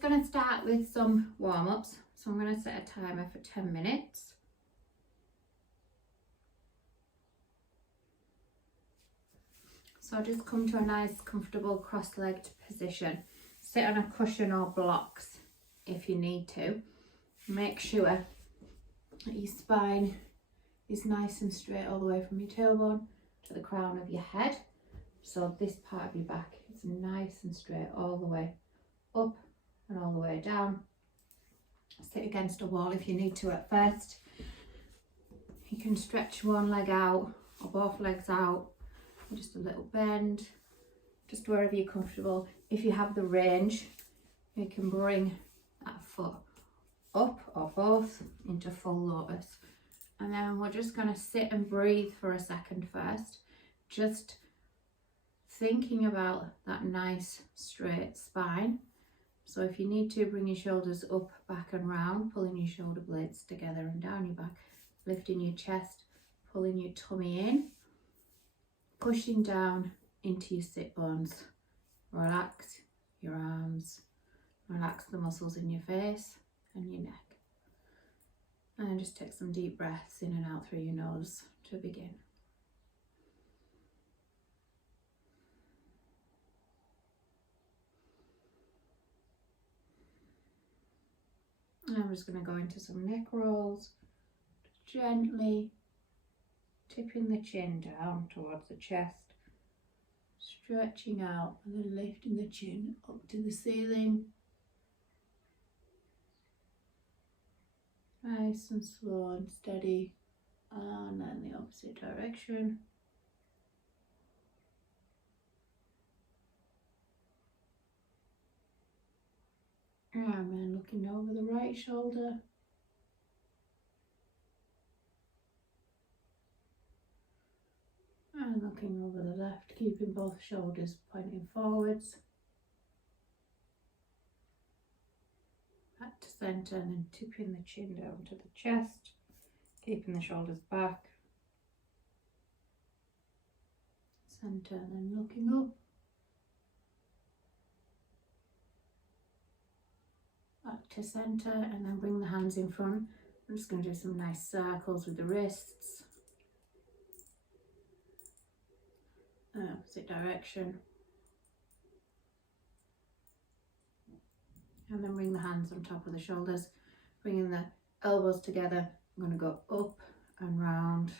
just going to start with some warm-ups. So I'm going to set a timer for 10 minutes. So just come to a nice comfortable cross-legged position. Sit on a cushion or blocks if you need to. Make sure that your spine is nice and straight all the way from your tailbone to the crown of your head. So this part of your back is nice and straight all the way up and all the way down. Sit against a wall if you need to at first. You can stretch one leg out or both legs out. Just a little bend, just wherever you're comfortable. If you have the range, you can bring that foot up or both into full lotus. And then we're just going to sit and breathe for a second first, just thinking about that nice straight spine. So if you need to, bring your shoulders up, back and round, pulling your shoulder blades together and down your back, lifting your chest, pulling your tummy in, pushing down into your sit bones. Relax your arms, relax the muscles in your face and your neck. And then just take some deep breaths in and out through your nose to begin. And I'm just going to go into some neck rolls, gently tipping the chin down towards the chest, stretching out and then lifting the chin up to the ceiling. Nice and slow and steady, and then the opposite direction. And then looking over the right shoulder. And looking over the left, keeping both shoulders pointing forwards. Back to centre and then tipping the chin down to the chest, keeping the shoulders back. Centre and then looking up. Back to centre and then bring the hands in front. I'm just going to do some nice circles with the wrists. Opposite direction. And then bring the hands on top of the shoulders, bringing the elbows together. I'm going to go up and round.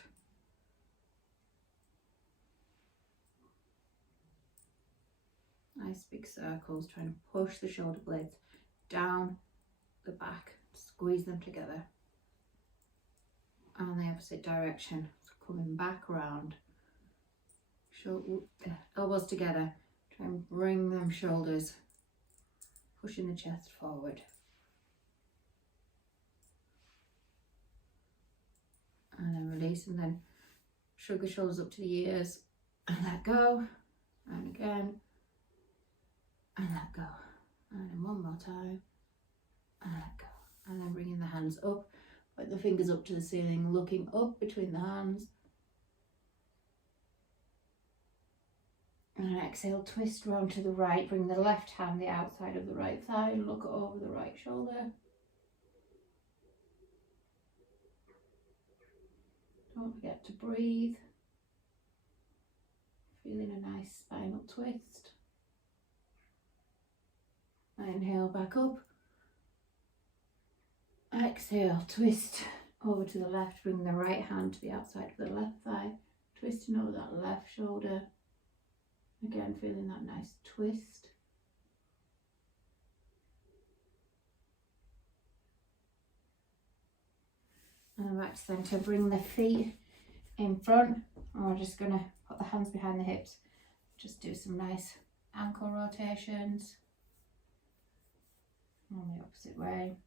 Nice big circles, trying to push the shoulder blades down the back, squeeze them together. And the opposite direction, so coming back around. Elbows together, try and bring them shoulders, pushing the chest forward. And then release, and then shrug the shoulders up to the ears and let go. And again, and let go. And then one more time, and let go. And then bringing the hands up, put the fingers up to the ceiling, looking up between the hands. And exhale, twist round to the right, bring the left hand the outside of the right thigh and look over the right shoulder. Don't forget to breathe. Feeling a nice spinal twist. Inhale back up. Exhale, twist over to the left, bring the right hand to the outside of the left thigh, twisting over that left shoulder. Again, feeling that nice twist. And then back to centre, bring the feet in front. And we're just going to put the hands behind the hips. Just do some nice ankle rotations. On the opposite way.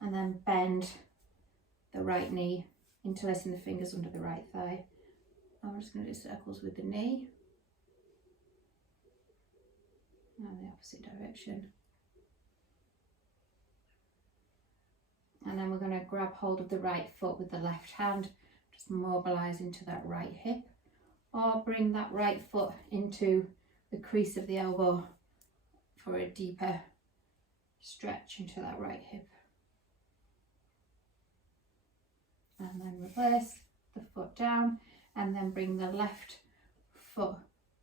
And then bend the right knee, interlacing the fingers under the right thigh. And we're just going to do circles with the knee. And the opposite direction. And then we're going to grab hold of the right foot with the left hand, just mobilise into that right hip. Or bring that right foot into the crease of the elbow for a deeper stretch into that right hip. And then reverse the foot down, and then bring the left foot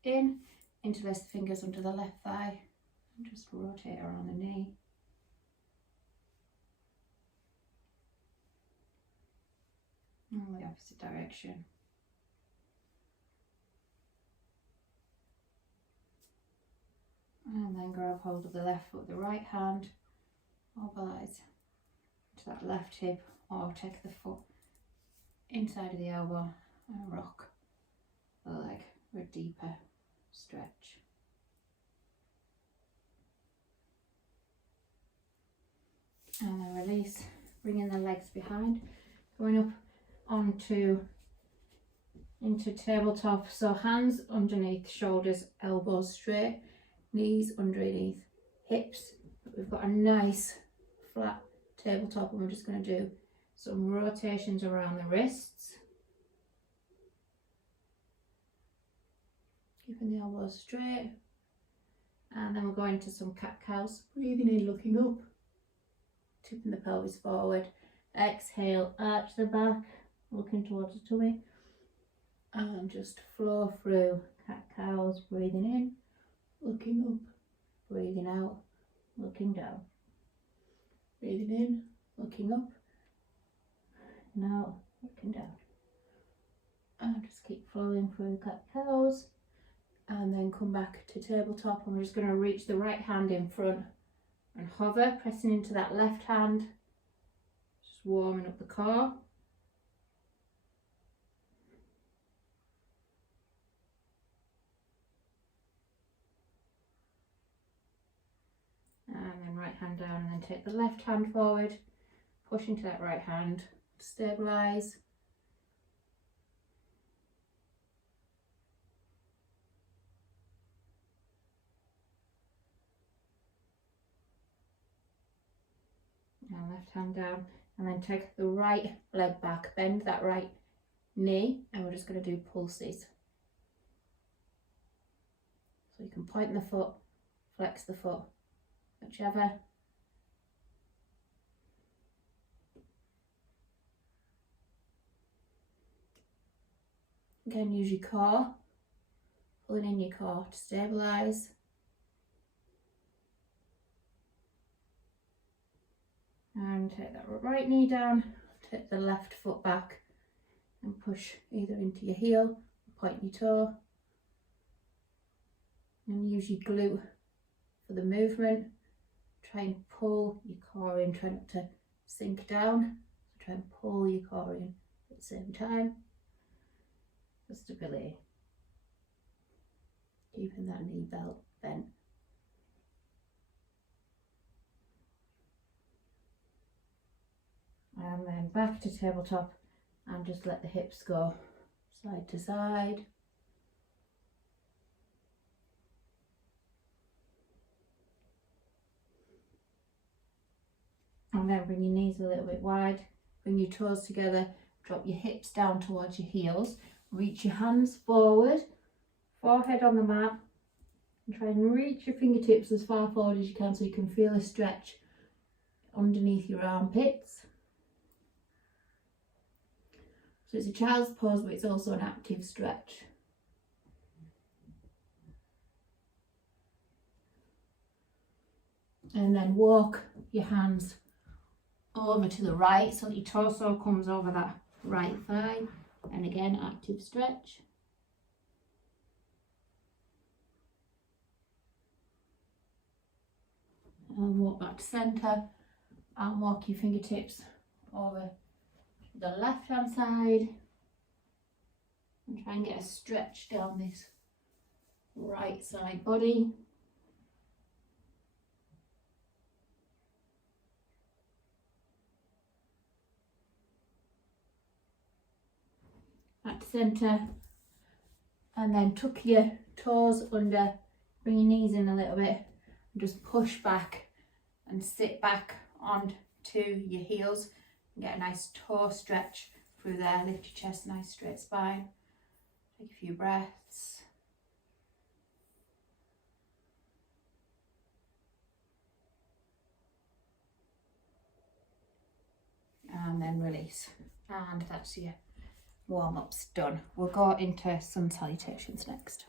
in, interlace the fingers under the left thigh, and just rotate around the knee. And the opposite direction. And then grab hold of the left foot with the right hand, mobilise to that left hip, or take the foot inside of the elbow and rock the leg for a deeper stretch. And then release, bringing the legs behind, going up into tabletop. So hands underneath, shoulders, elbows straight, knees underneath, hips. We've got a nice flat tabletop, and we're just going to do some rotations around the wrists. Keeping the elbows straight. And then we're going to some cat-cows. Breathing in, looking up. Tipping the pelvis forward. Exhale, arch the back, looking towards the tummy. And just flow through cat-cows, breathing in, looking up, breathing out, looking down. Breathing in, looking up, now looking down. And just keep flowing through cat-cows. And then come back to tabletop, and we're just going to reach the right hand in front and hover, pressing into that left hand, just warming up the core. And then right hand down, and then take the left hand forward, push into that right hand, stabilise. And left hand down, and then take the right leg back, bend that right knee, and we're just going to do pulses. So you can point the foot, flex the foot, whichever. Again, use your core, pulling in your core to stabilise. And take that right knee down, take the left foot back and push either into your heel or point your toe. And use your glute for the movement. Try and pull your core in, try not to sink down. So try and pull your core in at the same time for stability. Keeping that knee belt bent. And then back to tabletop, and just let the hips go side to side. And then bring your knees a little bit wide, bring your toes together, drop your hips down towards your heels, reach your hands forward, forehead on the mat, and try and reach your fingertips as far forward as you can so you can feel a stretch underneath your armpits. So it's a child's pose, but it's also an active stretch. And then walk your hands over to the right so that your torso comes over that right thigh. And again, active stretch. And walk back to centre and walk your fingertips over the left hand side and try and get a stretch down this right side body. Back to centre, and then tuck your toes under, bring your knees in a little bit and just push back and sit back onto your heels. Get a nice toe stretch through there, lift your chest, nice straight spine. Take a few breaths. release. And that's your warm-ups done. We'll go into sun salutations next.